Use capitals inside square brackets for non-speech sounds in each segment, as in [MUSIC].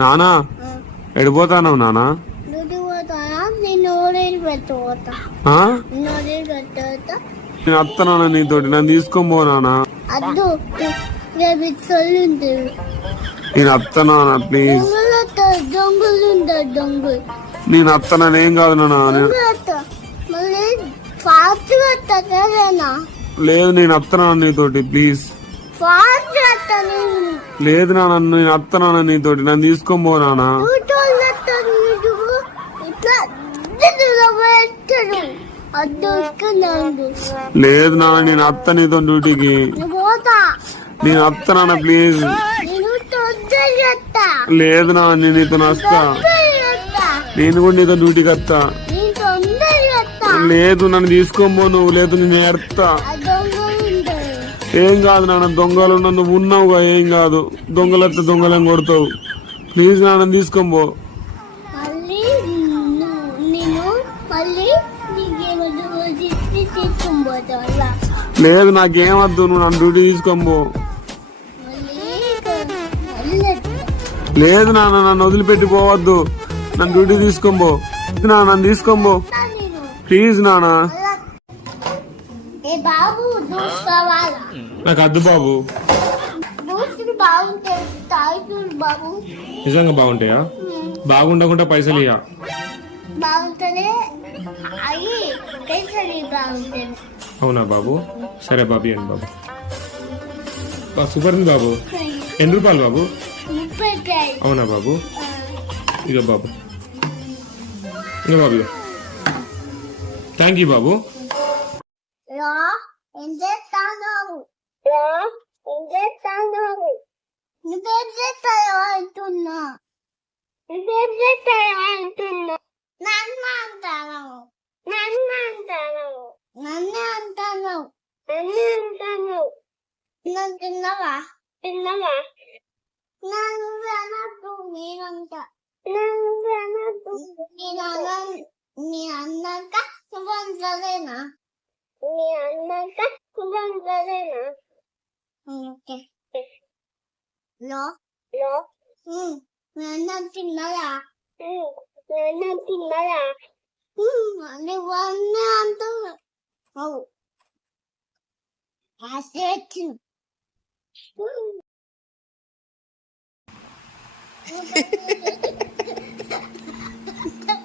నానా? ఎడిపోతానవు నానా? నేను అత్తనానా నీతోటి నన్ను తీసుకొని పో నానా. అత్తనానా ప్లీజ్ నేను అత్తనాను ఏం కాదు నానా. లేదు నేను అత్తనాను నీతోటి ప్లీజ్ లేదు నాన్న నేను అత్తనాను నీతోటి. నన్ను తీసుకొని పో నానా యూట్యూబ్ వస్తారు యూట్యూబ్ ఇట్లా పెట్టాడు అద్దు వస్తున్నాడు. లేదు నాన్న నేను అత్త నీతో డ్యూటీకి. నేను పోతా. నేను అత్తనానా ప్లీజ్. లేదు నాన్న నేను నీతో వస్తా. నేను కూడా నీతో డ్యూటీకి వస్తా. లేదు నన్ను తీసుకొని పో నువ్వు. లేదు నేను ఎడతా ఏం కాదు నాన్న దొంగలు ఉన్న నువ్వు ఉన్నావుగా ఏం కాదు. దొంగలత్తే దొంగలని కొడతావు. ప్లీజ్ నాన్న అలా. లేదు నాకేమద్దు నువ్వు నన్ను డ్యూటీ మళ్ళీ లేదు నాన్న నన్ను వదిలిపెట్టి పోవద్దు. నన్ను డ్యూటీ తీసుకొని పో. నాన్న నన్ను తీసుకొని పో. వస్తా నేను ప్లీజ్ నాన్న అలా ఏ బాబు దూసు కావాలా నాకు అద్దు బాబు. నిజంగా బాగుంటాయా? బాగుండకుండా పైసలు ఇయ్య. అవునా బాబు? సరే బాబు అని బాబు. సూపర్ ఉంది బాబు. ఎన్ని రూపాయలు బాబు? అవునా బాబు? ఇక బాబు. ఇక బాబు థ్యాంక్ యూ బాబు. ఏం చేస్తాను రా ఏం చేస్తాను నువ్వేం చేస్తాయో అంటున్నా. నువ్వేం చేస్తాయో అంటున్నా నన్ను అంటాను నన్ను అంటాను నన్ను అంటాను నన్ను అంటాను నన్ను తిన్నావా? తిన్నావా? నన్ను అనద్దు మీరంట నన్ను అనద్దు అన్న మీ అన్నాక శుభంతలేనా మీ అన్నాక శుభంతలేనా ఓకే. లో? లో? మీ అన్నం తిన్నారా మీ అన్నం తిన్నారా నువ్వు అన్న అంటున్నా అవు. ఆశ్చర్యం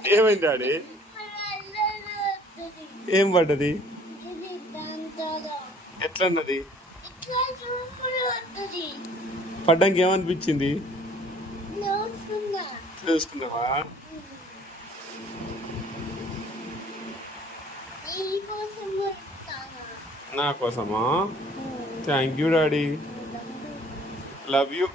ఏమైంది డాడీ? [LAUGHS] ఏం పడ్డది? ఎట్లన్నది? పడ్డానికి ఏమనిపించింది? చూసుకున్నావా నా కోసమా? Thank you daddy. Love you